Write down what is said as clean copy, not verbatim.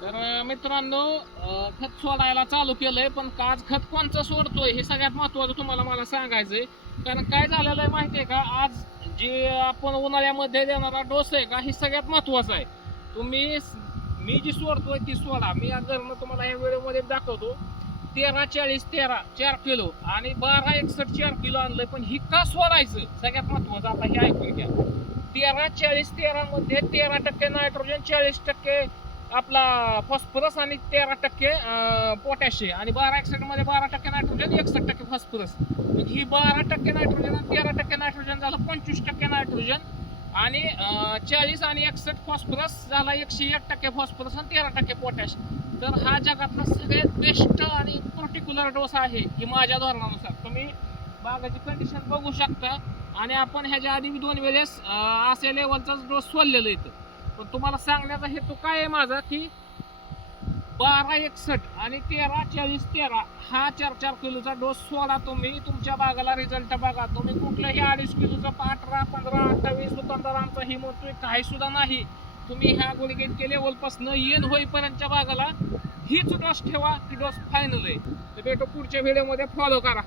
तर मित्रांनो, खत सोडायला चालू केलंय, पण आज खत कोणचं सोडतोय हे सगळ्यात महत्वाचं तुम्हाला मला सांगायचंय. कारण काय झालेलं आहे माहितीये का, आज जे आपण उन्हाळ्यामध्ये देणारा डोस आहे का, हे सगळ्यात महत्वाचा आहे. तुम्ही मी जी सोडतोय ती सोडा. मी आज तुम्हाला या व्हिडिओमध्ये दाखवतो. 13-40-13 4 किलो आणि 12-61 4 किलो आणलंय. पण ही का सोडायचं सगळ्यात महत्वाचं आता हे ऐकून घ्या. 13-40-13 मध्ये 13% नायट्रोजन, 40% आपला फॉस्फरस आणि 13% पोटॅशियम आणि 12-61 मध्ये 12% नायट्रोजन, 61% फॉस्फरस. म्हणजे ही 12% नायट्रोजन आणि 13% नायट्रोजन झालं 25% नायट्रोजन आणि 40 आणि 61 फॉस्फरस झाला 101% फॉस्फरस आणि 13% पोटॅशियम. तर हा जगातला सगळ्यात बेस्ट आणि पर्टिक्युलर डोस आहे की माझ्या धोरणानुसार. तुम्ही बागाची कंडिशन बघू शकता. आणि आपण ह्याच्या आधी 2 वेळेस अशा लेवलचाच डोस सोडलेला इथं. पण तुम्हाला सांगण्याचा हेतू काय आहे माझा की 12-61 आणि 13-40-13 हा 4-4 किलोचा डोस सोडा. तुम्ही तुमच्या बागाला रिझल्ट बघा. तुम्ही कुठल्याही 2.5 किलोचा 18, 15, 28 दुकानदार आमचा ही म्हणतोय काही सुद्धा नाही. तुम्ही ह्या गुडघेटके लेवलपासून येण होईपर्यंतच्या बागाला हीच डोस ठेवा की डोस फायनल आहे. तर भेटू पुढच्या व्हिडिओमध्ये, फॉलो करा.